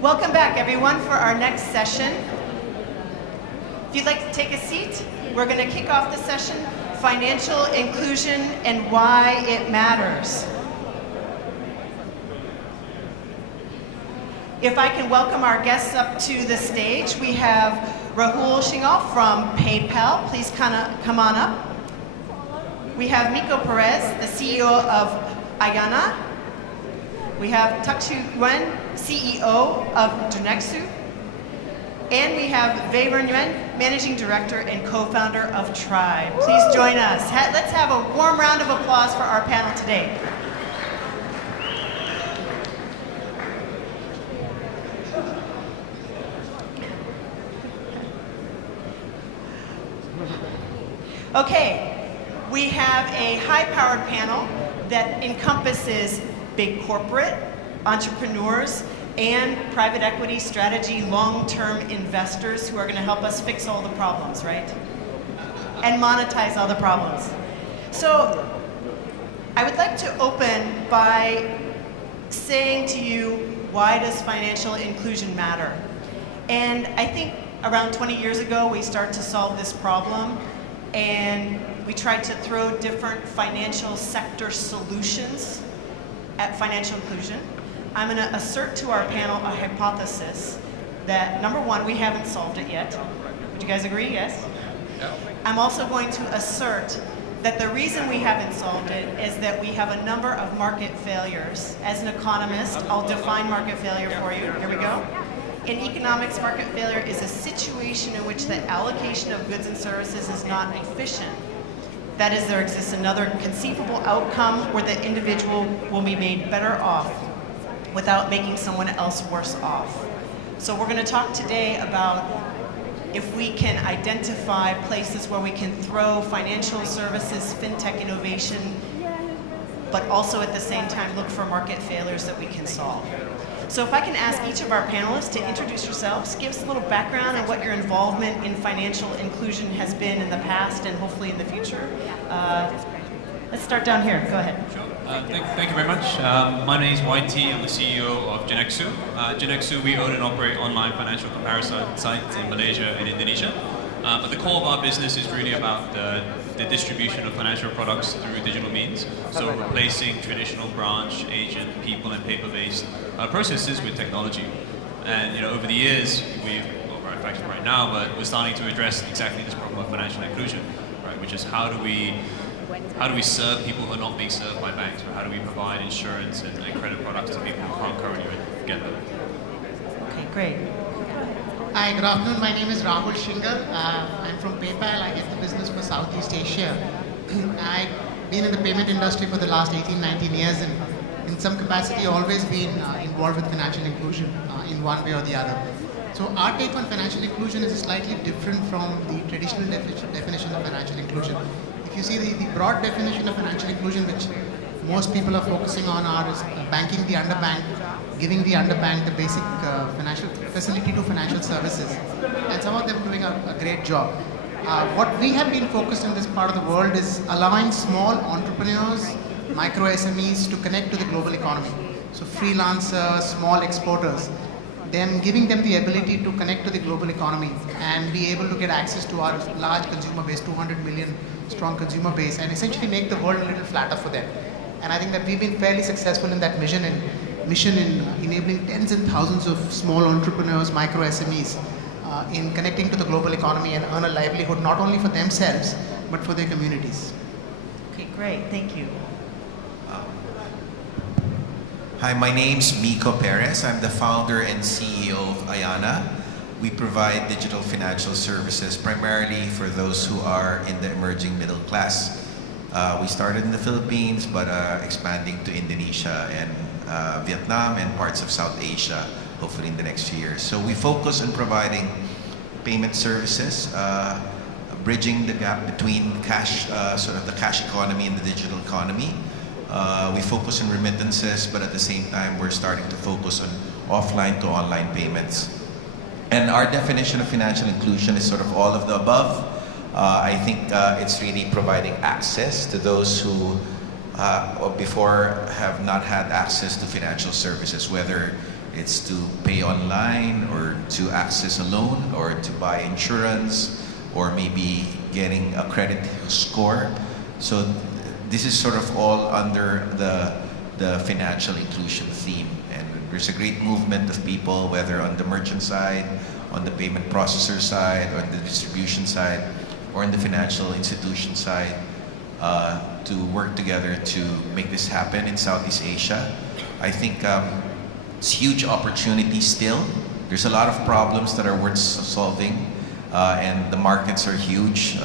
Welcome back, everyone, for our next session. If you'd like to take a seat, we're going to kick off the session, Financial Inclusion and Why It Matters. If I can welcome our guests up to the stage, we have Rahul Shingles from PayPal. Please come on up. We have Nico Parents, the CEO of Ayannah. We have Yuen, CEO of Jirnexu. And we have Veiverne, Managing Director and Co-founder of Tryb. Please join us. Let's have a warm round of applause for our panel today. Okay, we have a high-powered panel that encompasses big corporate, entrepreneurs, and private equity strategy long-term investors who are going to help us fix all the problems, right? And monetize all the problems. So I would like to open by saying to you, why does financial inclusion matter? And I think around 20 years ago, we started to solve this problem, and we tried to throw different financial sector solutions at financial inclusion. I'm going to assert to our panel a hypothesis that, number one, we haven't solved it yet. Would you guys agree? Yes? Yeah. I'm also going to assert that the reason we haven't solved it is that we have a number of market failures. As an economist, I'll define market failure for you. Here we go. In economics, market failure is a situation in which the allocation of goods and services is not efficient. That is, there exists another conceivable outcome where the individual will be made better off without making someone else worse off. So we're going to talk today about if we can identify places where we can throw financial services, fintech innovation, but also at the same time look for market failures that we can solve. So if I can ask each of our panelists to introduce yourselves, give us a little background on what your involvement in financial inclusion has been in the past and hopefully in the future. Let's start down here. Go ahead. Sure. Thank you very much. My name is YT. I'm the CEO of Jirnexu. Jirnexu, we own and operate online financial comparison sites in Malaysia and Indonesia. But the core of our business is really about the distribution of financial products through digital means. So replacing traditional branch, agent, people, and paper-based processes with technology. And over the years, we're effective right now, but we're starting to address exactly this problem of financial inclusion, right? Which is how do we serve people who are not being served by banks? Or how do we provide insurance and credit products to people who can't currently get them? Okay, great. Hi, good afternoon. My name is Rahul Shingles. I'm from PayPal. I get the business for Southeast Asia. I've been in the payment industry for the last 18, 19 years, and in some capacity always been involved with financial inclusion in one way or the other. So our take on financial inclusion is slightly different from the traditional definition of financial inclusion. If you see the broad definition of financial inclusion, which most people are focusing on, is banking the underbanked, giving the underbanked the basic financial facility to financial services, and some of them doing a great job. What we have been focused in this part of the world is allowing small entrepreneurs, micro SMEs to connect to the global economy. So freelancers, small exporters, then giving them the ability to connect to the global economy and be able to get access to our large consumer base, 200 million strong consumer base, and essentially make the world a little flatter for them. And I think that we've been fairly successful in that mission in enabling tens and thousands of small entrepreneurs, micro SMEs, in connecting to the global economy and earn a livelihood not only for themselves, but for their communities. Okay, great. Thank you. Hi, my name's Nico Parents. I'm the founder and CEO of Ayannah. We provide digital financial services primarily for those who are in the emerging middle class. We started in the Philippines, but expanding to Indonesia and Vietnam and parts of South Asia, hopefully in the next few years. So we focus on providing payment services, bridging the gap between cash, sort of the cash economy and the digital economy. We focus on remittances, but at the same time, we're starting to focus on offline to online payments. And our definition of financial inclusion is sort of all of the above. I think it's really providing access to those who before have not had access to financial services, whether it's to pay online or to access a loan or to buy insurance or maybe getting a credit score. So this is sort of all under the financial inclusion theme. And there's a great movement of people, whether on the merchant side, on the payment processor side, or on the distribution side, or on the financial institution side, to work together to make this happen in Southeast Asia. I think it's huge opportunity still. There's a lot of problems that are worth solving, and the markets are huge.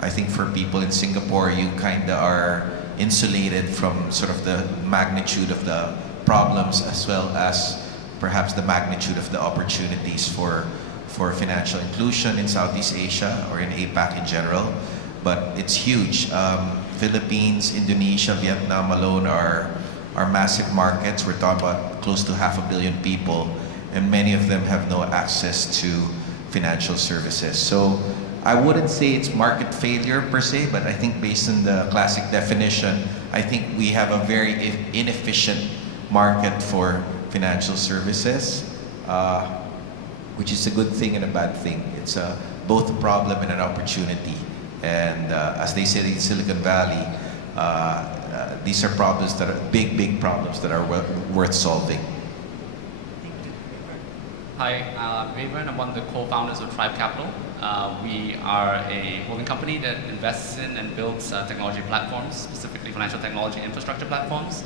I think for people in Singapore, you kind of are insulated from sort of the magnitude of the problems as well as perhaps the magnitude of the opportunities for financial inclusion in Southeast Asia or in APAC in general. But it's huge. Philippines, Indonesia, Vietnam alone are massive markets. We're talking about close to 500 million people, and many of them have no access to financial services. So I wouldn't say it's market failure per se, but I think based on the classic definition, I think we have a very inefficient market for financial services, which is a good thing and a bad thing. It's both a problem and an opportunity. And as they say in Silicon Valley, these are problems that are big problems that are worth solving. Hi, Veiverne. I'm one of the co-founders of Tryb Capital. We are a holding company that invests in and builds technology platforms, specifically financial technology infrastructure platforms,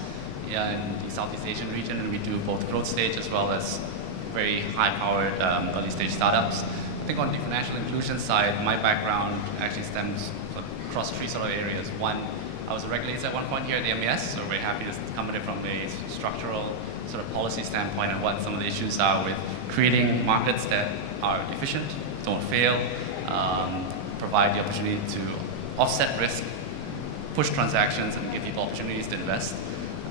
in the Southeast Asian region, and we do both growth stage as well as very high-powered early stage startups. I think on the financial inclusion side, my background actually stems across three sort of areas. One, I was a regulator at one point here at the MES, so we're very happy to come at it from a structural sort of policy standpoint and what some of the issues are with creating markets that are efficient, don't fail, provide the opportunity to offset risk, push transactions, and give people opportunities to invest.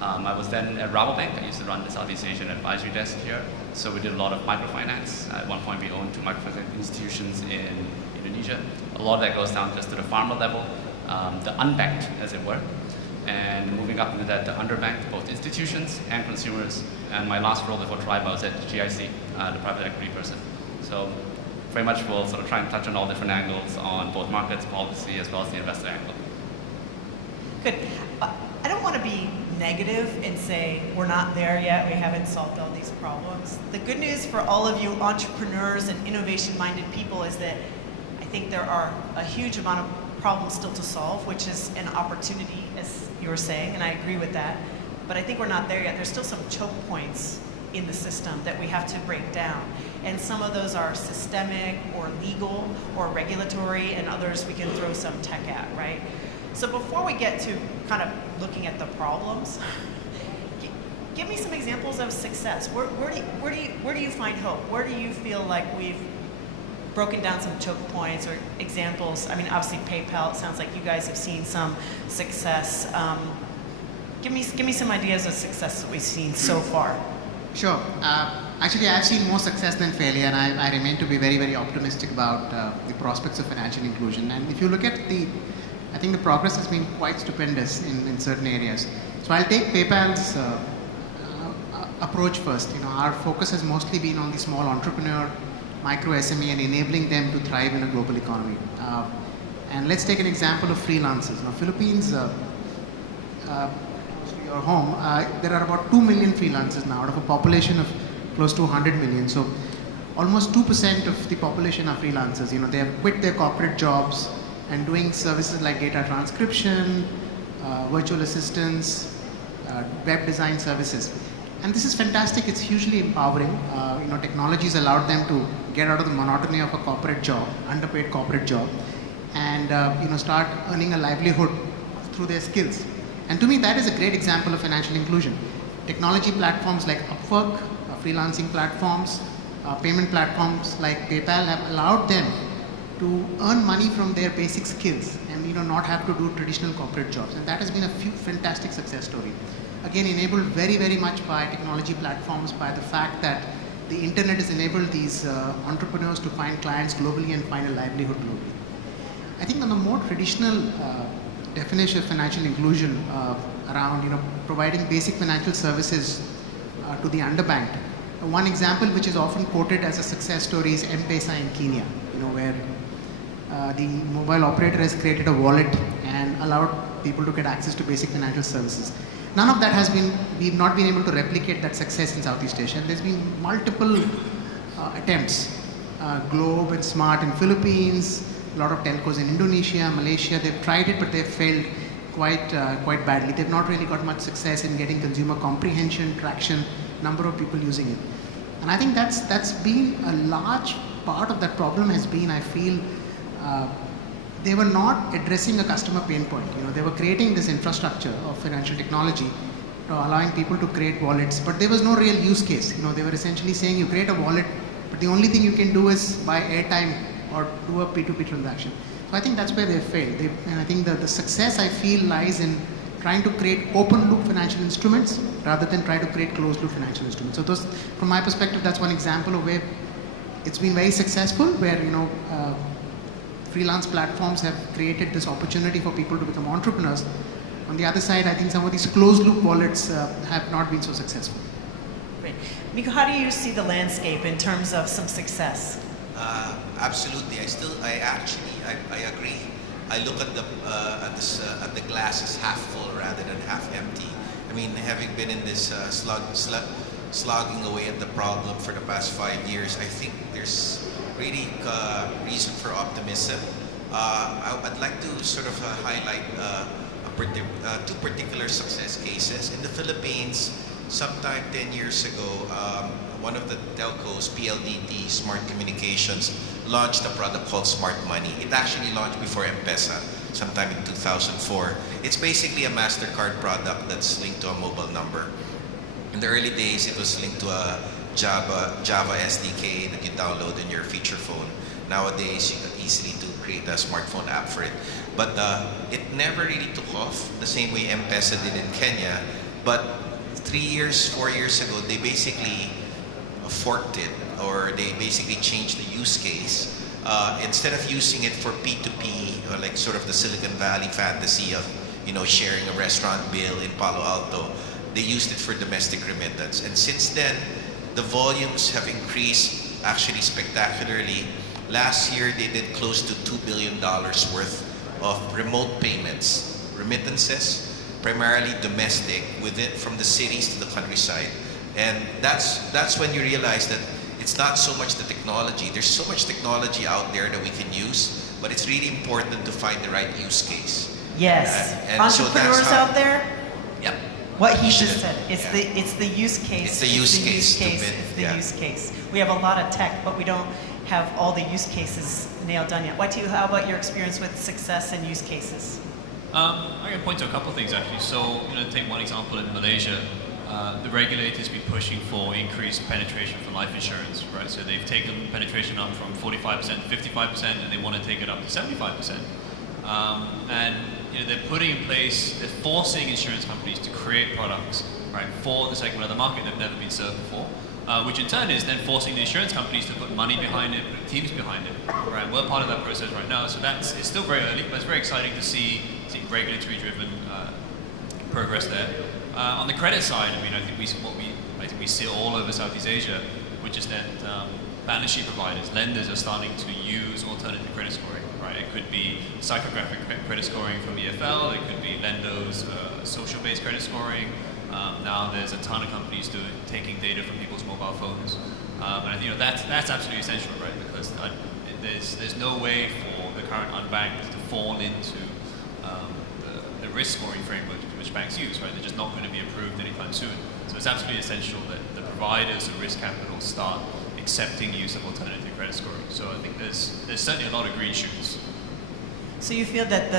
I was then at Rabobank. I used to run the Southeast Asian advisory desk here. So we did a lot of microfinance. At one point, we owned 2 microfinance institutions in Indonesia. A lot of that goes down just to the farmer level, the unbanked, as it were. And moving up into that, the underbanked, both institutions and consumers. And my last role before Tryb, I was at GIC, the private equity person. So very much we'll sort of try and touch on all different angles on both markets, policy, as well as the investor angle. Good. I don't want to be negative and say we're not there yet, we haven't solved all these problems. The good news for all of you entrepreneurs and innovation-minded people is that I think there are a huge amount of problems still to solve, which is an opportunity, as you were saying, and I agree with that. But I think we're not there yet. There's still some choke points in the system that we have to break down. And some of those are systemic or legal or regulatory, and others we can throw some tech at, right? So before we get to kind of looking at the problems, give me some examples of success. Where do you find hope? Where do you feel like we've broken down some choke points or examples? I mean, obviously PayPal, it sounds like you guys have seen some success. Give me some ideas of success that we've seen so far. Sure. Actually, I've seen more success than failure, and I remain to be very optimistic about the prospects of financial inclusion. And if you look at I think the progress has been quite stupendous in certain areas. So I'll take PayPal's approach first. Our focus has mostly been on the small entrepreneur, micro SME, and enabling them to thrive in a global economy. And let's take an example of freelancers. Now, Philippines, your home, there are about 2 million freelancers now out of a population of close to 100 million. So almost 2% of the population are freelancers. They have quit their corporate jobs and doing services like data transcription, virtual assistants, web design services. And this is fantastic. It's hugely empowering. Technology has allowed them to get out of the monotony of a corporate job, underpaid corporate job, and start earning a livelihood through their skills. And to me, that is a great example of financial inclusion. Technology platforms like Upwork, freelancing platforms, payment platforms like PayPal have allowed them to earn money from their basic skills and not have to do traditional corporate jobs. And that has been a fantastic success story. Again, enabled very much by technology platforms, by the fact that the internet has enabled these entrepreneurs to find clients globally and find a livelihood globally. I think on the more traditional definition of financial inclusion around providing basic financial services to the underbanked, One example which is often quoted as a success story is M-Pesa in Kenya, where the mobile operator has created a wallet and allowed people to get access to basic financial services. None of that we've not been able to replicate that success in Southeast Asia. And there's been multiple attempts, Globe and Smart in Philippines, a lot of telcos in Indonesia, Malaysia. They've tried it, but they've failed quite badly. They've not really got much success in getting consumer comprehension, traction, number of people using it. And I think that's been a large part of that problem has been, I feel, they were not addressing a customer pain point. They were creating this infrastructure of financial technology, allowing people to create wallets, but there was no real use case. They were essentially saying you create a wallet, but the only thing you can do is buy airtime or do a P2P transaction. So I think that's where they failed. And I think the success I feel lies in trying to create open loop financial instruments rather than try to create closed loop financial instruments. So those, from my perspective, that's one example of where it's been very successful, where freelance platforms have created this opportunity for people to become entrepreneurs. On the other side, I think some of these closed loop wallets have not been so successful. Great. Mikko, how do you see the landscape in terms of some success? Absolutely. I agree. I look at the glass as half full rather than half empty. I mean, having been in this slogging away at the problem for the past 5 years, I think there's really reason for optimism. I'd like to sort of highlight two particular success cases. In the Philippines, sometime 10 years ago, one of the telcos, PLDT, Smart Communications, launched a product called Smart Money. It actually launched before M-Pesa, sometime in 2004. It's basically a MasterCard product that's linked to a mobile number. In the early days, it was linked to a Java SDK that you download in your feature phone. Nowadays, you can easily create a smartphone app for it. But it never really took off the same way M-Pesa did in Kenya. But 4 years ago, they basically forked it, or they basically changed the use case. Instead of using it for P2P, or like sort of the Silicon Valley fantasy of sharing a restaurant bill in Palo Alto, they used it for domestic remittance. And since then, the volumes have increased actually spectacularly. Last year, they did close to $2 billion worth of remote payments, remittances, primarily domestic, from the cities to the countryside. And that's when you realize that it's not so much the technology. There's so much technology out there that we can use, but it's really important to find the right use case. Yes. And entrepreneurs out there? Yep. What he just said. It's the use case. It's the use case. It's the use case. We have a lot of tech, but we don't have all the use cases nailed down yet. YT, how about your experience with success and use cases? I can point to a couple of things actually. So, take one example in Malaysia. The regulators be pushing for increased penetration for life insurance, right? So they've taken penetration up from 45% to 55%, and they want to take it up to 75%. And they're putting in place, they're forcing insurance companies to create products, right, for the segment of the market that have never been served before, which in turn is then forcing the insurance companies to put money behind it, put teams behind it, right? We're part of that process right now, so it's still very early, but it's very exciting to see regulatory-driven progress there. On the credit side, I think we see all over Southeast Asia, which is that balance sheet providers, lenders are starting to use alternative credit scoring. Right? It could be psychographic credit scoring from EFL. It could be Lendo's social-based credit scoring. Now there's a ton of companies taking data from people's mobile phones, and I think that's absolutely essential, right? Because there's no way for the current unbanked to fall into the risk scoring framework which banks use, right? They're just not going to be approved anytime soon. So it's absolutely essential that the providers of risk capital start accepting use of alternative credit scoring. So I think there's certainly a lot of green shoots. So you feel that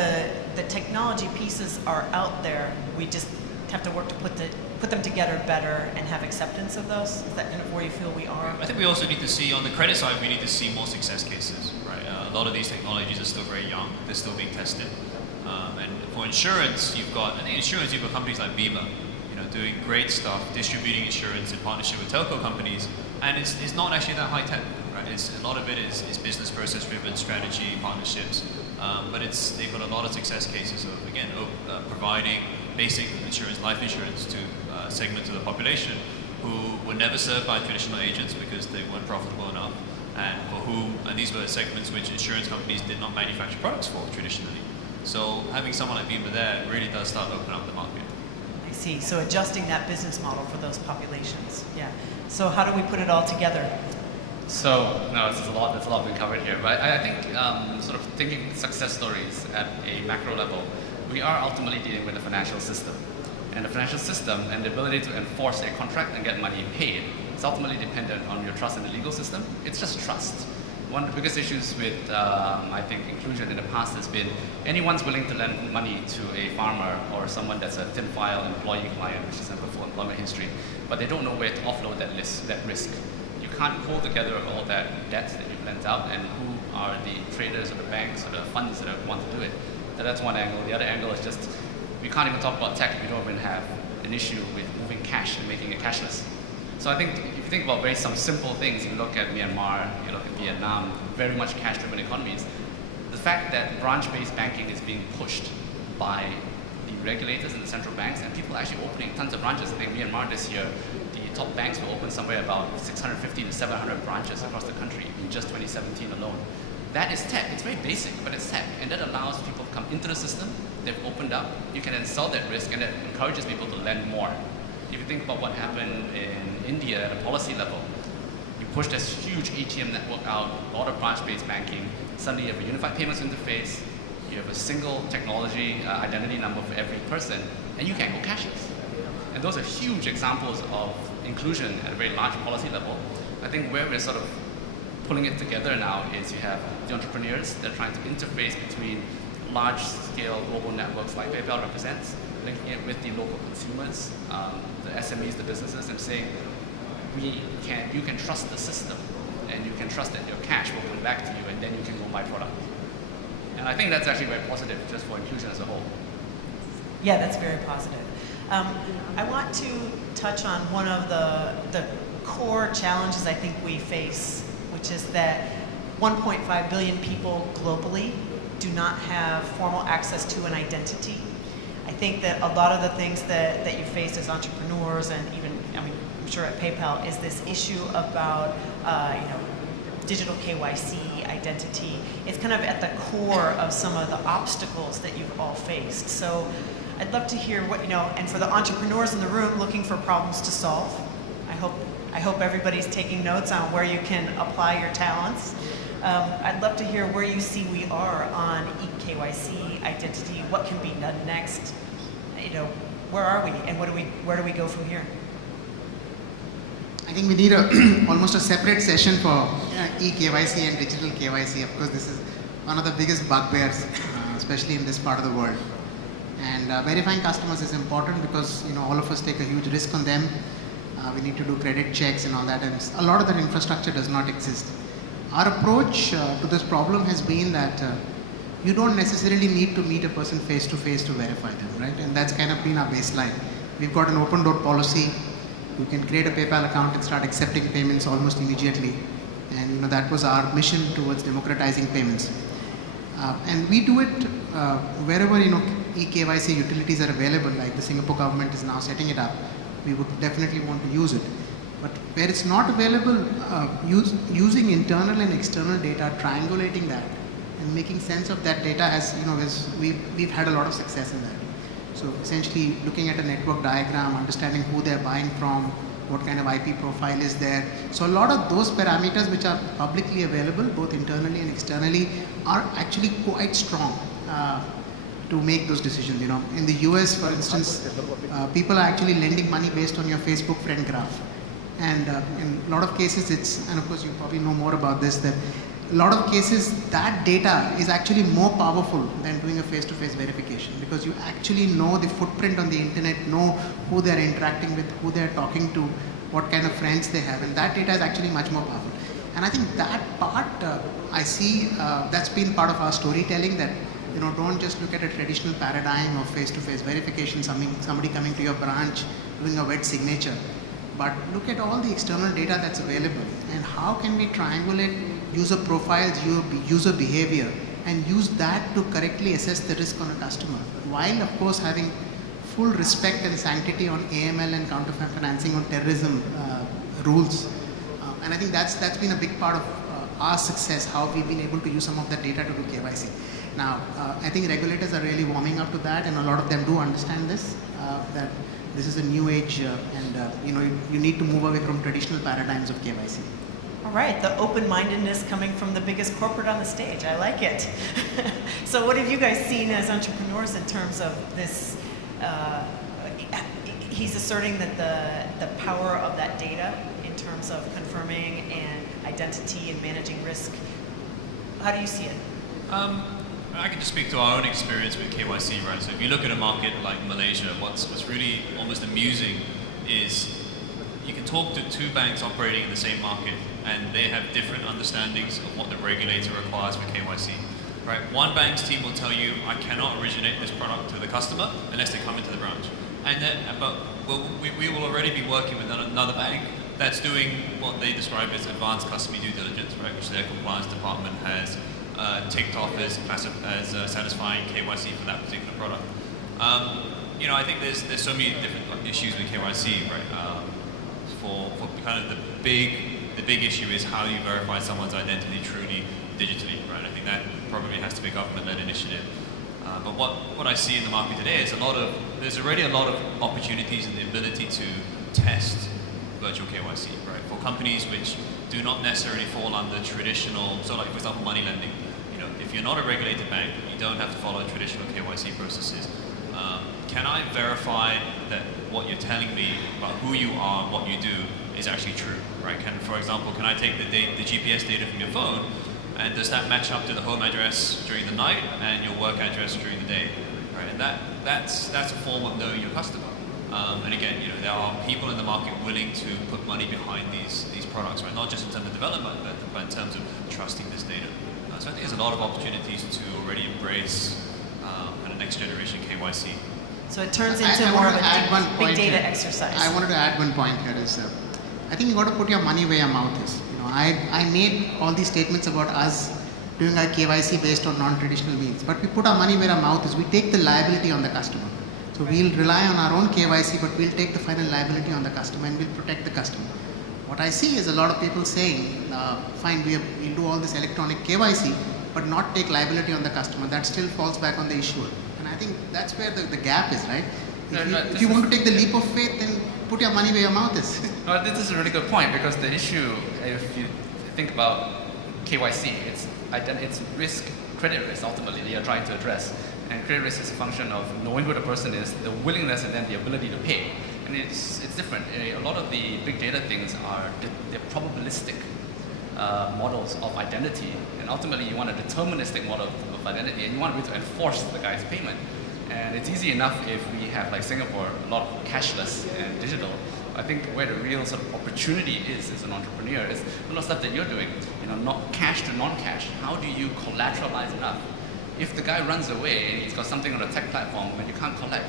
the technology pieces are out there, we just have to work to put them together better and have acceptance of those? Is that kind of where you feel we are? I think we also need to see, on the credit side, we need to see more success cases, right? A lot of these technologies are still very young, they're still being tested. And for insurance, you've got companies like Bima, doing great stuff, distributing insurance in partnership with telco companies, and it's not actually that high tech, right? A lot of it is business process driven, strategy, partnerships, but they've got a lot of success cases of, providing basic insurance, life insurance to segments of the population who were never served by traditional agents because they weren't profitable enough, and these were segments which insurance companies did not manufacture products for traditionally. So having someone like Veiverne there really does start opening up the market. I see. So adjusting that business model for those populations. Yeah. So how do we put it all together? So, no, there's a lot being covered here. But I think sort of thinking success stories at a macro level, we are ultimately dealing with the financial system. And the financial system and the ability to enforce a contract and get money paid is ultimately dependent on your trust in the legal system. It's just trust. One of the biggest issues with, I think, inclusion in the past has been anyone's willing to lend money to a farmer or someone that's a thin file employee client, which doesn't have a full employment history, but they don't know where to offload that risk. You can't pull together all that debt that you've lent out and who are the traders or the banks or the funds that want to do it. That's one angle. The other angle is just, we can't even talk about tech if we don't even have an issue with moving cash and making it cashless. So I think if you think about some simple things, you look at Myanmar, you look at Vietnam, very much cash-driven economies, the fact that branch-based banking is being pushed by the regulators and the central banks, and people are actually opening tons of branches. I think Myanmar this year, the top banks will open somewhere about 650 to 700 branches across the country in just 2017 alone. That is tech. It's very basic, but it's tech. And that allows people to come into the system. They've opened up. You can then sell that risk, and that encourages people to lend more. If you think about what happened in India at a policy level, you push this huge ATM network out, a lot of branch-based banking. Suddenly you have a unified payments interface. You have a single technology identity number for every person, and you can go cashless. And those are huge examples of inclusion at a very large policy level. I think where we're sort of pulling it together now is you have the entrepreneurs that are trying to interface between large-scale global networks like PayPal represents, linking it with the local consumers, the SMEs, the businesses, and saying, you can trust the system, and you can trust that your cash will come back to you, and then you can go buy product. And I think that's actually very positive just for inclusion as a whole. Yeah, that's very positive. I want to touch on one of the core challenges I think we face, which is that 1.5 billion people globally do not have formal access to an identity. I think that a lot of the things that you face as entrepreneurs, and even, I'm sure at PayPal, is this issue about digital KYC, identity. It's kind of at the core of some of the obstacles that you've all faced. So I'd love to hear what, and for the entrepreneurs in the room looking for problems to solve, I hope everybody's taking notes on where you can apply your talents. I'd love to hear where you see we are on eKYC, identity, what can be done next. Where are we, and where do we go from here? I think we need almost a separate session for eKYC and digital KYC. Of course, this is one of the biggest bugbears, especially in this part of the world. And verifying customers is important because all of us take a huge risk on them. We need to do credit checks and all that, and a lot of that infrastructure does not exist. Our approach to this problem has been that you don't necessarily need to meet a person face to face to verify them, right? And that's kind of been our baseline. We've got an open door policy. You can create a PayPal account and start accepting payments almost immediately. And that was our mission towards democratizing payments. And we do it wherever eKYC utilities are available, like the Singapore government is now setting it up. We would definitely want to use it. But where it's not available, using internal and external data, triangulating that, and making sense of that data we've had a lot of success in that. So essentially looking at a network diagram, understanding who they're buying from, what kind of IP profile is there. So a lot of those parameters which are publicly available, both internally and externally, are actually quite strong to make those decisions. In the US, for instance, people are actually lending money based on your Facebook friend graph. And in a lot of cases and of course you probably know more about this, that a lot of cases that data is actually more powerful than doing a face-to-face verification, because you actually know the footprint on the internet, know who they're interacting with, who they're talking to, what kind of friends they have, and that data is actually much more powerful. And I think that part, I see that's been part of our storytelling, that don't just look at a traditional paradigm of face-to-face verification, somebody coming to your branch doing a wet signature, but look at all the external data that's available, and how can we triangulate user profiles, user behavior, and use that to correctly assess the risk on a customer, while of course having full respect and sanctity on AML and counter financing on terrorism rules. And I think that's been a big part of our success, how we've been able to use some of that data to do KYC. Now, I think regulators are really warming up to that, and a lot of them do understand this, that this is a new age, and you need to move away from traditional paradigms of KYC. All right, the open-mindedness coming from the biggest corporate on the stage. I like it. So what have you guys seen as entrepreneurs in terms of this? He's asserting that the power of that data in terms of confirming and identity and managing risk. How do you see it? I can just speak to our own experience with KYC, right? So if you look at a market like Malaysia, what's really almost amusing is you can talk to two banks operating in the same market, and they have different understandings of what the regulator requires for KYC. Right? One bank's team will tell you, I cannot originate this product to the customer unless they come into the branch. And then, we will already be working with another bank that's doing what they describe as advanced customer due diligence, right? Which their compliance department has ticked off as satisfying KYC for that particular product. I think there's so many different issues with KYC, right? For kind of the big issue is how you verify someone's identity truly digitally, right? I think that probably has to be a government-led initiative. But what I see in the market today is there's already a lot of opportunities and the ability to test virtual KYC, right? For companies which do not necessarily fall under traditional, so like for example, money lending. If you're not a regulated bank, you don't have to follow traditional KYC processes. Can I verify that what you're telling me about who you are and what you do is actually true, right? For example, can I take the GPS data from your phone, and does that match up to the home address during the night and your work address during the day, right? And that's a form of knowing your customer. And again, there are people in the market willing to put money behind these products, right? Not just in terms of development, but in terms of trusting this data. So I think there's a lot of opportunities to already embrace kind of next generation KYC. So it turns into more of a big data exercise. I wanted to add one point here is, I think you got to put your money where your mouth is. I made all these statements about us doing our KYC based on non-traditional means, but we put our money where our mouth is. We take the liability on the customer. So we'll rely on our own KYC, but we'll take the final liability on the customer and we'll protect the customer. What I see is a lot of people saying, fine, we'll do all this electronic KYC, but not take liability on the customer. That still falls back on the issuer. And I think that's where the gap is, right? If you want to take the leap of faith, then put your money where your mouth is. No, this is a really good point, because the issue, if you think about KYC, it's risk, credit risk ultimately that you're trying to address. And credit risk is a function of knowing who the person is, the willingness, and then the ability to pay. And it's different. A lot of the big data things they're probabilistic models of identity, and ultimately you want a deterministic model of identity, and you want to be able to enforce the guy's payment. And it's easy enough if we have, like Singapore, a lot of cashless and digital. I think where the real sort of opportunity is as an entrepreneur is a lot of stuff that you're doing, not cash to non-cash. How do you collateralize enough? If the guy runs away and he's got something on a tech platform and you can't collect,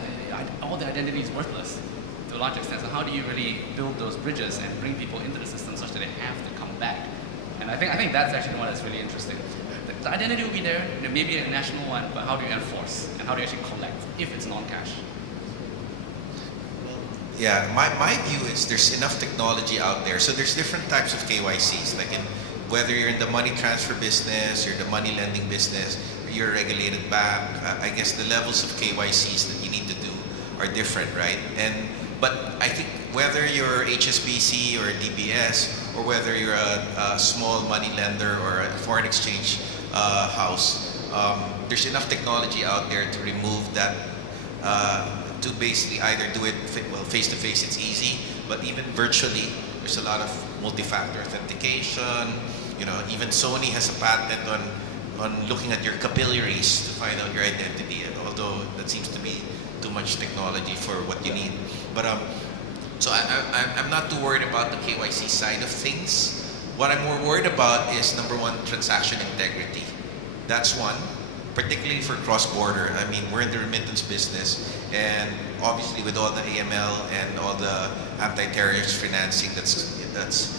all the identity is worthless to a large extent. So how do you really build those bridges and bring people into the system such that they have to come back? And I think that's actually the one that's really interesting. The identity will be there, maybe a national one, but how do you enforce and how do you actually collect if it's non-cash? Yeah, my view is there's enough technology out there. So there's different types of KYCs, like whether you're in the money transfer business or the money lending business, or you're a regulated bank. I guess the levels of KYCs that you need to do are different, right? But I think whether you're HSBC or DBS, or whether you're a small money lender or a foreign exchange house, there's enough technology out there to remove that, to basically either do it, face-to-face it's easy, but even virtually, there's a lot of multi-factor authentication. Even Sony has a patent on looking at your capillaries to find out your identity, although that seems to be too much technology for what you need. But so I'm not too worried about the KYC side of things. What I'm more worried about is, number one, transaction integrity. That's one, particularly for cross-border. I mean, we're in the remittance business, and obviously with all the AML and all the anti-terrorist financing that's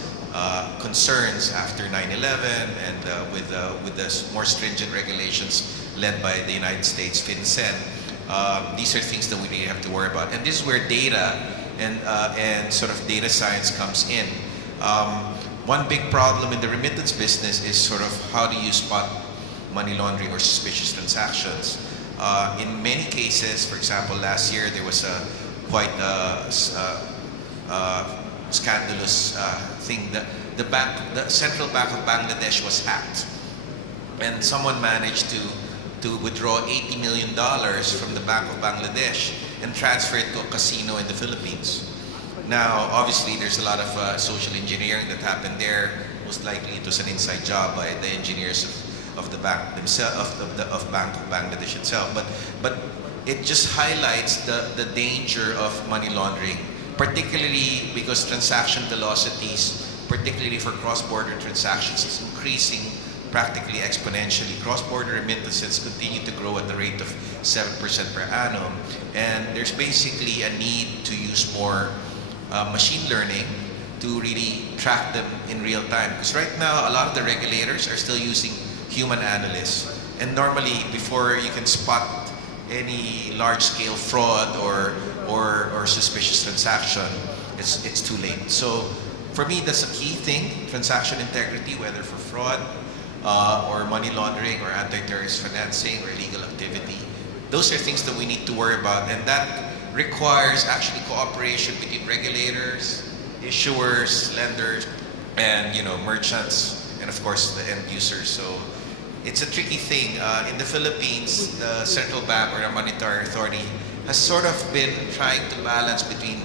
concerns after 9/11, and with the more stringent regulations led by the United States FinCEN, These are things that we really have to worry about. And this is where data and sort of data science comes in. One big problem in the remittance business is sort of how do you spot money laundering or suspicious transactions. In many cases, for example, last year there was a quite scandalous thing. The Central Bank of Bangladesh was hacked, and someone managed to withdraw $80 million from the Bank of Bangladesh and transfer it to a casino in the Philippines. Now, obviously, there's a lot of social engineering that happened there. Most likely, it was an inside job by the engineers of the bank themselves, of Bank of Bangladesh itself. But it just highlights the danger of money laundering, particularly because transaction velocities, particularly for cross-border transactions, is increasing practically exponentially. Cross-border remittances continue to grow at the rate of 7% per annum, and there's basically a need to use more machine learning to really track them in real time. Because right now, a lot of the regulators are still using human analysts, and normally before you can spot any large-scale fraud or suspicious transaction, it's too late. So for me, that's a key thing: transaction integrity, whether for fraud or money laundering or anti-terrorist financing or illegal activity. Those are things that we need to worry about, and that requires actually cooperation between regulators, issuers, lenders, and merchants, and of course the end users. So it's a tricky thing. In the Philippines, the central bank or the monetary authority has sort of been trying to balance between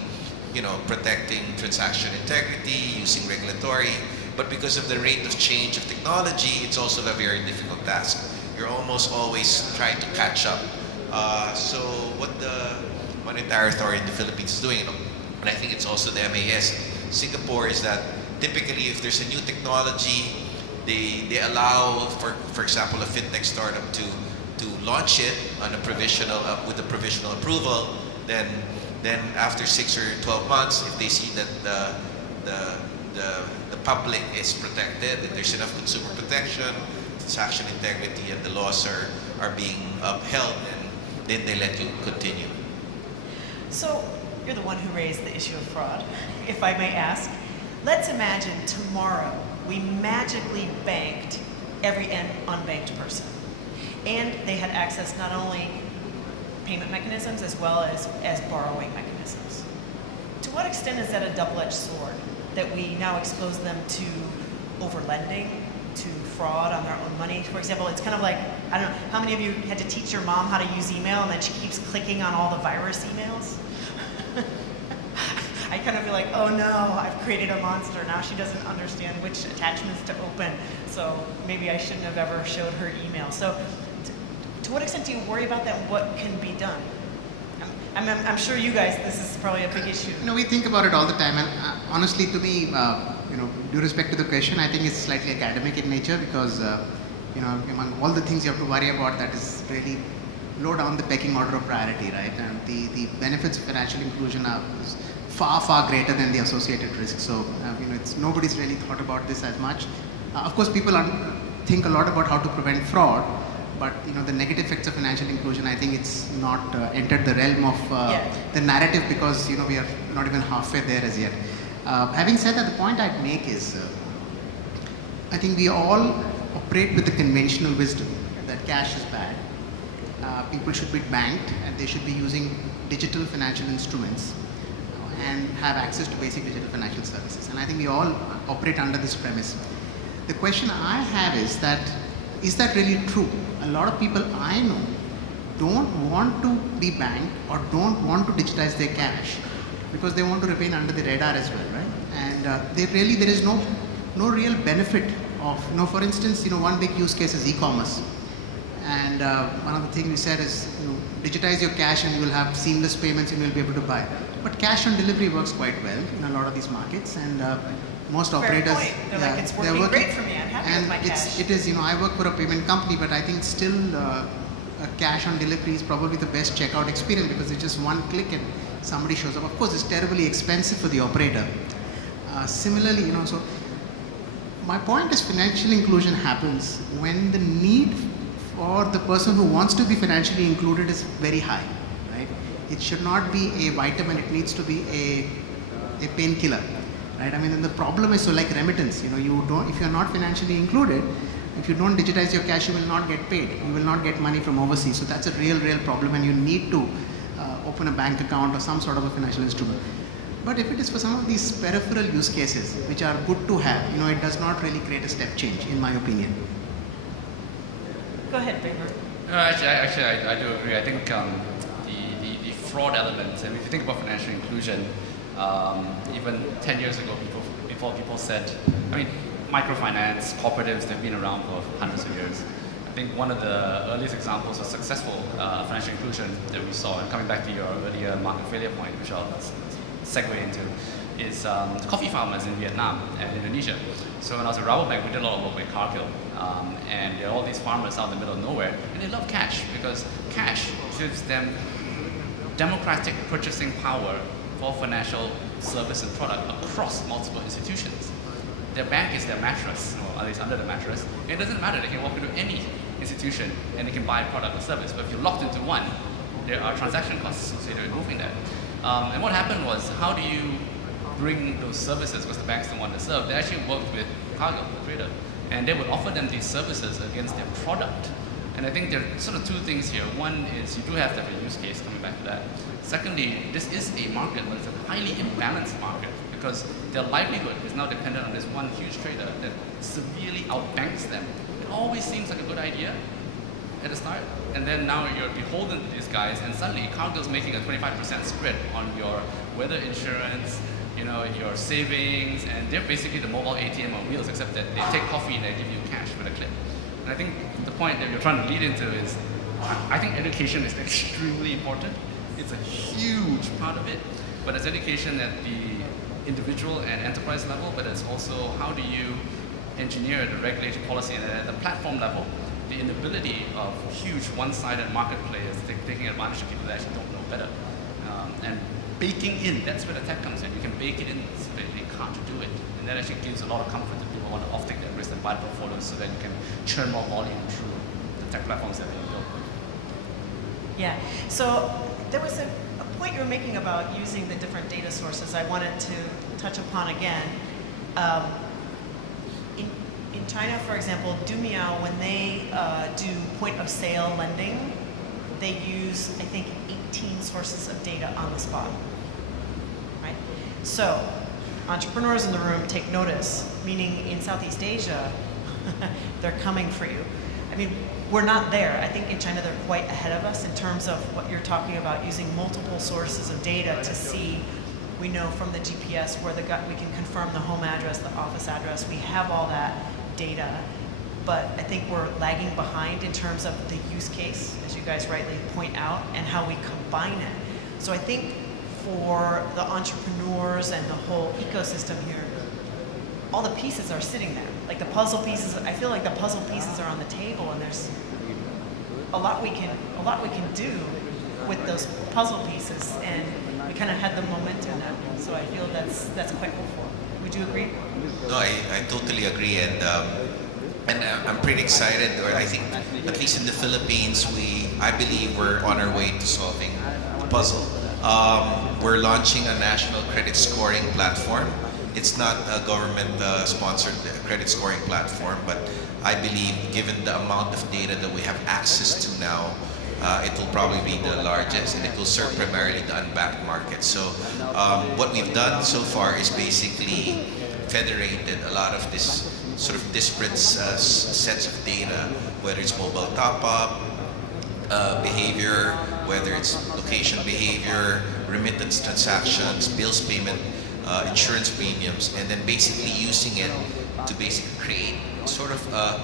protecting transaction integrity, using regulatory, but because of the rate of change of technology, it's also a very difficult task. You're almost always trying to catch up. So what the monetary authority in the Philippines is doing, and I think it's also the MAS in Singapore, is that typically if there's a new technology, they allow, for example, a fintech startup to launch it on a provisional with a provisional approval. Then after 6 or 12 months, if they see that the public is protected, that there's enough consumer protection, transaction integrity, and the laws are being upheld, then they let you continue. So you're the one who raised the issue of fraud, if I may ask. Let's imagine tomorrow we magically banked every unbanked person, and they had access not only payment mechanisms as well as borrowing mechanisms. To what extent is that a double-edged sword, that we now expose them to overlending, to fraud on their own money? For example, it's kind of like, I don't know, how many of you had to teach your mom how to use email and then she keeps clicking on all the virus emails? I kind of feel like, oh no, I've created a monster. Now she doesn't understand which attachments to open. So maybe I shouldn't have ever showed her email. So to what extent do you worry about that? What can be done? I'm sure you guys, this is probably a big issue. We think about it all the time, and honestly, to me, due respect to the question, I think it's slightly academic in nature because, among all the things you have to worry about, that is really low down the pecking order of priority, right? And the benefits of financial inclusion are far, far greater than the associated risks. So, nobody's really thought about this as much. Of course, people think a lot about how to prevent fraud, but the negative effects of financial inclusion, I think it's not entered the realm of the narrative because we are not even halfway there as yet. Having said that, the point I'd make is, I think we all operate with the conventional wisdom that cash is bad. People should be banked and they should be using digital financial instruments and have access to basic digital financial services. And I think we all operate under this premise. The question I have is that really true? A lot of people I know don't want to be banked or don't want to digitize their cash because they want to remain under the radar as well, right? And there is no real benefit of, for instance, one big use case is e-commerce. And one of the things we said is, digitize your cash and you will have seamless payments and you will be able to buy. But cash on delivery works quite well in a lot of these markets, and most Fair operators, point. They're like, it's working great for me. I'm happy with my cash. It is, I work for a payment company, but I think still a cash on delivery is probably the best checkout experience because it's just one click and somebody shows up. Of course, it's terribly expensive for the operator. Similarly, so my point is financial inclusion happens when the need for the person who wants to be financially included is very high, right? It should not be a vitamin, it needs to be a painkiller, right? I mean, and the problem is, so like remittance, if you're not financially included, if you don't digitize your cash, you will not get paid. You will not get money from overseas. So that's a real problem, and you need to open a bank account or some sort of a financial instrument. But if it is for some of these peripheral use cases, which are good to have, it does not really create a step change, in my opinion. Go ahead, Veiverne. No, actually, I do agree. I think the fraud element, and if you think about financial inclusion, even 10 years ago, before people said, microfinance, cooperatives, they've been around for hundreds of years. I think one of the earliest examples of successful financial inclusion that we saw, and coming back to your earlier market failure point, which I'll segue into, is coffee farmers in Vietnam and Indonesia. So when I was at Rabobank, we did a lot of work with Cargill, and there are all these farmers out in the middle of nowhere, and they love cash because cash gives them democratic purchasing power for financial service and product across multiple institutions. Their bank is their mattress, or at least under the mattress. It doesn't matter, they can walk into any institution and they can buy a product or service. But if you're locked into one, there are transaction costs associated with moving that. And what happened was, how do you bring those services, because the banks don't want to serve, they actually worked with Cargill, the trader, and they would offer them these services against their product. And I think there are sort of two things here. One is you do have to have a use case, coming back to that. Secondly, this is a market, but it's a highly imbalanced market because their livelihood is now dependent on this one huge trader that severely outbanks them. It always seems like a good idea at the start, and then now you're beholden to these guys, and suddenly Cargill's making a 25% spread on your weather insurance, your savings, and they're basically the mobile ATM on wheels, except that they take coffee and they give you cash with a click. And I think the point that you're trying to lead into is, I think education is extremely important. It's a huge part of it, but it's education at the individual and enterprise level, but it's also how do you engineer the regulatory policy, and at the platform level, the inability of huge one-sided market players taking advantage of people that actually don't know better. And baking in, that's where the tech comes in. You can bake it in so that they can't do it. And that actually gives a lot of comfort to people who want to off-take that risk and buy portfolios so that you can churn more volume through the tech platforms that they built. Yeah, so there was a point you were making about using the different data sources I wanted to touch upon again. In China, for example, Dumiao, when they do point-of-sale lending, they use, I think, 18 sources of data on the spot, right? So, entrepreneurs in the room, take notice, meaning in Southeast Asia, they're coming for you. I mean, we're not there. I think in China, they're quite ahead of us in terms of what you're talking about, using multiple sources of data to see. We know from the GPS where we can confirm the home address, the office address. We have all that data, but I think we're lagging behind in terms of the use case, as you guys rightly point out, and how we combine it. So I think for the entrepreneurs and the whole ecosystem here, all the pieces are sitting there. Like the puzzle pieces, I feel like the puzzle pieces are on the table, and there's a lot we can do with those puzzle pieces, and we kind of had the momentum now. So I feel that's quite hopeful. Would you agree? No, I totally agree, and I'm pretty excited. Or I think, at least in the Philippines, I believe we're on our way to solving the puzzle. We're launching a national credit scoring platform. It's not a government-sponsored credit scoring platform, but I believe, given the amount of data that we have access to now, it will probably be the largest, and it will serve primarily the unbanked market. So what we've done so far is basically federated a lot of this sort of disparate sets of data, whether it's mobile top-up behavior, whether it's location behavior, remittance transactions, bills payment, insurance premiums, and then basically using it to basically create sort of a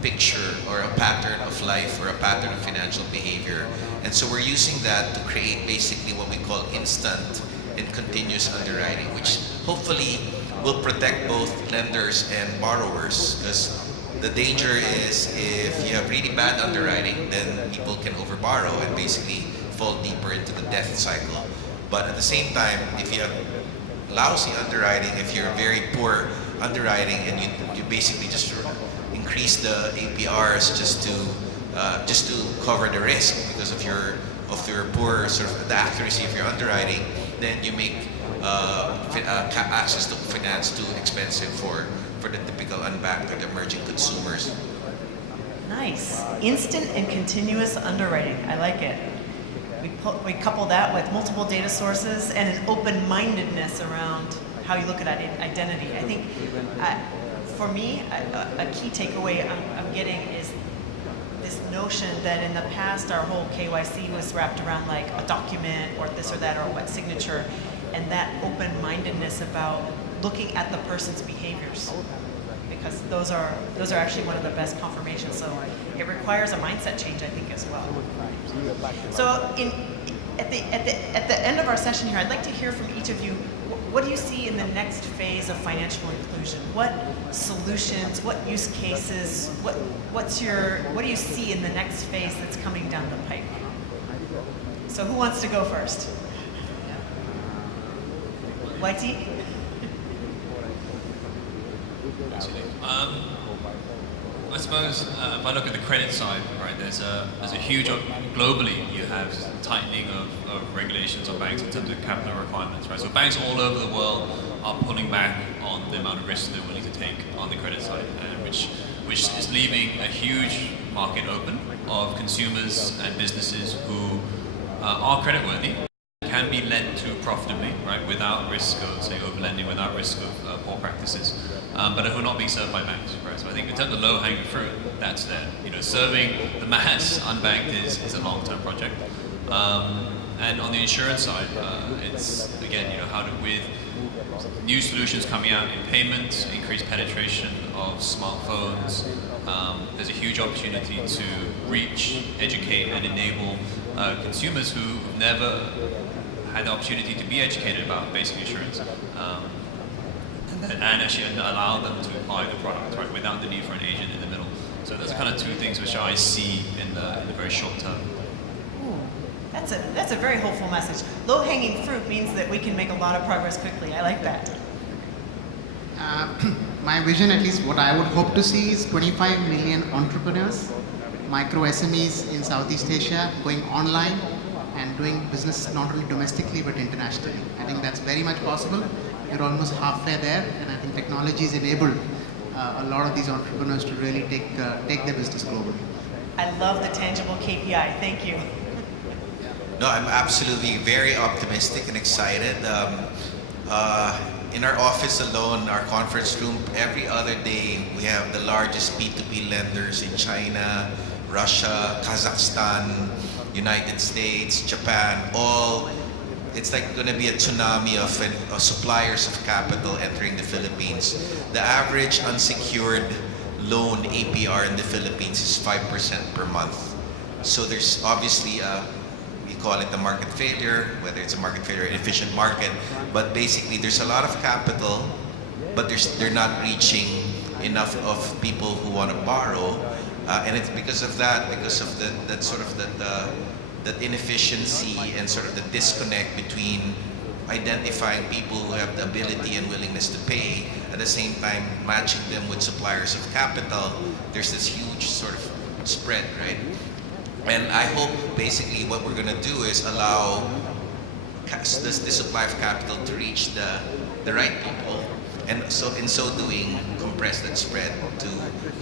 picture or a pattern of life or a pattern of financial behavior. And so we're using that to create basically what we call instant and continuous underwriting, which hopefully will protect both lenders and borrowers, because the danger is if you have really bad underwriting, then people can overborrow and basically fall deeper into the death cycle. But at the same time, if you have lousy underwriting, if you're very poor underwriting and you basically just increase the APRs just to just to cover the risk because of your poor sort of the accuracy of your underwriting, then you make access to finance too expensive for the typical unbanked or the emerging consumers. Nice. Instant and continuous underwriting. I like it. We couple that with multiple data sources and an open-mindedness around how you look at identity. I think, for me, a key takeaway I'm getting is this notion that in the past our whole KYC was wrapped around like a document or this or that or what signature, and that open-mindedness about looking at the person's behaviors, because those are actually one of the best confirmations. So it requires a mindset change, I think, as well. So at the end of our session here, I'd like to hear from each of you. What do you see in the next phase of financial inclusion? What solutions, what use cases, what do you see in the next phase that's coming down the pike? So who wants to go first? YT? I suppose if I look at the credit side, right, there's a huge, globally you have tightening of regulations on banks in terms of capital requirements, right? So banks all over the world are pulling back on the amount of risk they're willing to take on the credit side, which is leaving a huge market open of consumers and businesses who are creditworthy, can be lent to profitably, right, without risk of, say, overlending, without risk of poor practices, but who are not being served by banks, right? So I think in terms of low-hanging fruit, that's there. Serving the mass unbanked is a long-term project. And on the insurance side, it's, again, with new solutions coming out in payments, increased penetration of smartphones, there's a huge opportunity to reach, educate, and enable consumers who never had the opportunity to be educated about basic insurance, and actually allow them to buy the product, right, without the need for an agent in the middle. So those are kind of two things which I see in the very short term. Ooh, that's a very hopeful message. Low-hanging fruit means that we can make a lot of progress quickly. I like that. My vision, at least what I would hope to see, is 25 million entrepreneurs, micro SMEs in Southeast Asia going online and doing business not only domestically but internationally. I think that's very much possible. We're almost halfway there, and I think technology has enabled a lot of these entrepreneurs to really take their business global. I love the tangible KPI. Thank you. No, I'm absolutely very optimistic and excited. In our office alone, our conference room, every other day we have the largest P2P lenders in China, Russia, Kazakhstan, United States, Japan, all. It's like going to be a tsunami of suppliers of capital entering the Philippines. The average unsecured loan APR in the Philippines is 5% per month. So there's obviously we call it the market failure, whether it's a market failure or inefficient market, but basically there's a lot of capital, but they're not reaching enough of people who want to borrow, and it's because of that inefficiency and sort of the disconnect between identifying people who have the ability and willingness to pay, at the same time matching them with suppliers of capital. There's this huge sort of spread, right? And I hope basically what we're going to do is allow the supply of capital to reach the right people, and so in so doing compress that spread to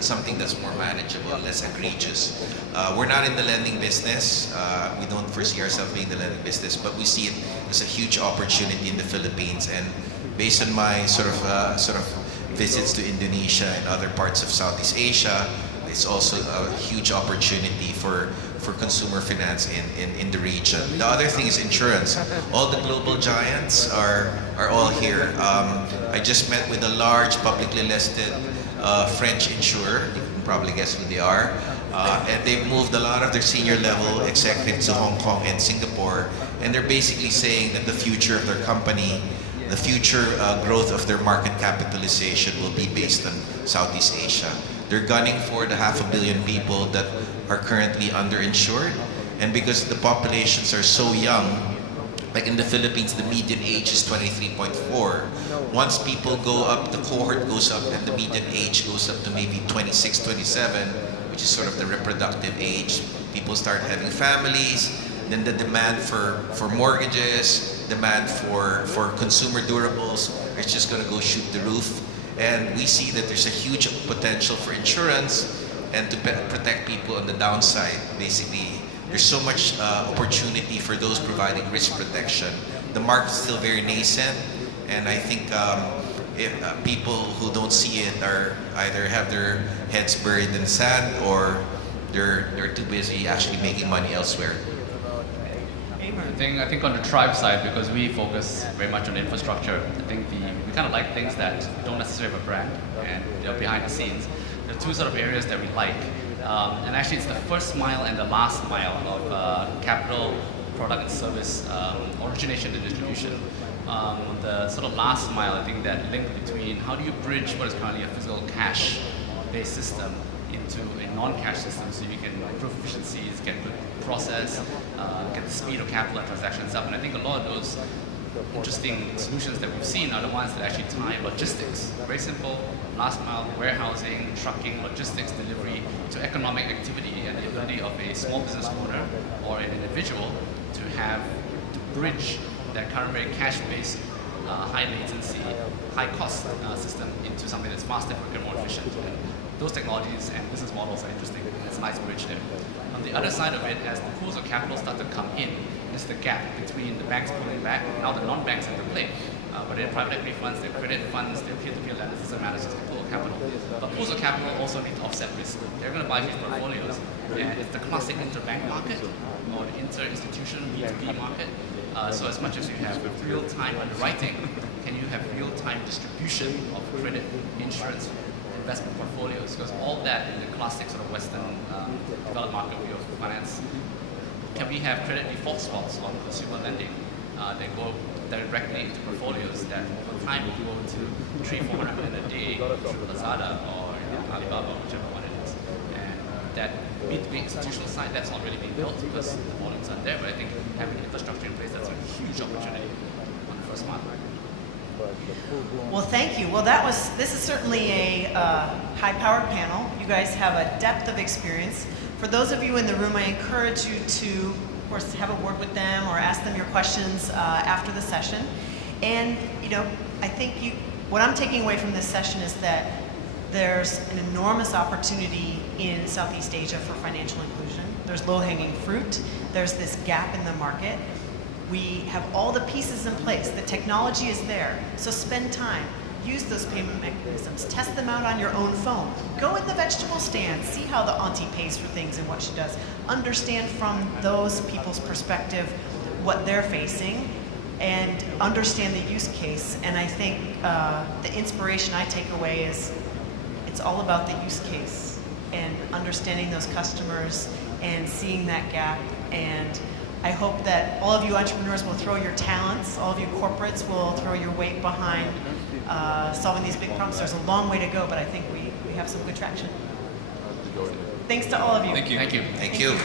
something that's more manageable, less egregious. We're not in the lending business. We don't foresee ourselves being in the lending business, but we see it as a huge opportunity in the Philippines. And based on my sort of visits to Indonesia and other parts of Southeast Asia, it's also a huge opportunity for consumer finance in the region. The other thing is insurance. All the global giants are all here. I just met with a large publicly listed French insurer. You can probably guess who they are. And they've moved a lot of their senior level executives to Hong Kong and Singapore. And they're basically saying that the future of their company, the future growth of their market capitalization will be based on Southeast Asia. They're gunning for the 500 million people that are currently underinsured. And because the populations are so young, like in the Philippines, the median age is 23.4. Once people go up, the cohort goes up, and the median age goes up to maybe 26, 27, which is sort of the reproductive age. People start having families, then the demand for mortgages, demand for consumer durables is just going to go shoot the roof. And we see that there's a huge potential for insurance and to protect people on the downside. Basically, there's so much opportunity for those providing risk protection. The market's still very nascent, and I think people who don't see it are either have their heads buried in sand or they're too busy actually making money elsewhere. I think on the Tryb side, because we focus very much on infrastructure, I think we kind of like things that don't necessarily have a brand and they're behind the scenes. There are two sort of areas that we like, and actually it's the first mile and the last mile of capital, product and service origination and distribution. The sort of last mile, I think that link between how do you bridge what is currently a physical cash-based system into a non-cash system so you can improve efficiencies, get good process, get the speed of capital and transactions up. And I think a lot of those interesting solutions that we've seen are the ones that actually tie logistics. Very simple, last mile, warehousing, trucking, logistics, delivery to economic activity and the ability of a small business owner or an individual to bridge that current very cash-based, high latency, high cost system into something that's faster, quicker, more efficient. And those technologies and business models are interesting. It's a nice bridge there. On the other side of it, as the pools of capital start to come in, there's the gap between the banks pulling back and now the non-banks have to play. But they're private equity funds, they're credit funds, they're peer-to-peer lenders, it doesn't matter, it's just a pool of capital. But pools of capital also need to offset risk. They're going to buy these portfolios, and it's the classic interbank market or the inter-institution B2B market. So as much as you have real-time underwriting, can you have real-time distribution of credit, insurance, investment portfolios? Because all that in the classic sort of Western developed market view of finance. Can we have credit default swaps on consumer lending that go directly into portfolios that over time will go to 300-400 million a day through Lazada or Alibaba, whichever one it is. And that B2B institutional side, that's not really being built because the volumes aren't there. But I think having infrastructure in place, that's a huge opportunity on the first mile. Well, thank you. Well, this is certainly a high-powered panel. You guys have a depth of experience. For those of you in the room, I encourage you to, of course, have a word with them or ask them your questions after the session. And, I think what I'm taking away from this session is that there's an enormous opportunity in Southeast Asia for financial inclusion. There's low-hanging fruit. There's this gap in the market. We have all the pieces in place. The technology is there. So spend time. Use those payment mechanisms. Test them out on your own phone. Go in the vegetable stand. See how the auntie pays for things and what she does. Understand from those people's perspective what they're facing and understand the use case. And I think the inspiration I take away is it's all about the use case and understanding those customers and seeing that gap. And I hope that all of you entrepreneurs will throw your talents, all of you corporates will throw your weight behind solving these big problems. There's a long way to go, but I think we have some good traction. Thanks to all of you. Thank you. Thank you. Thank you.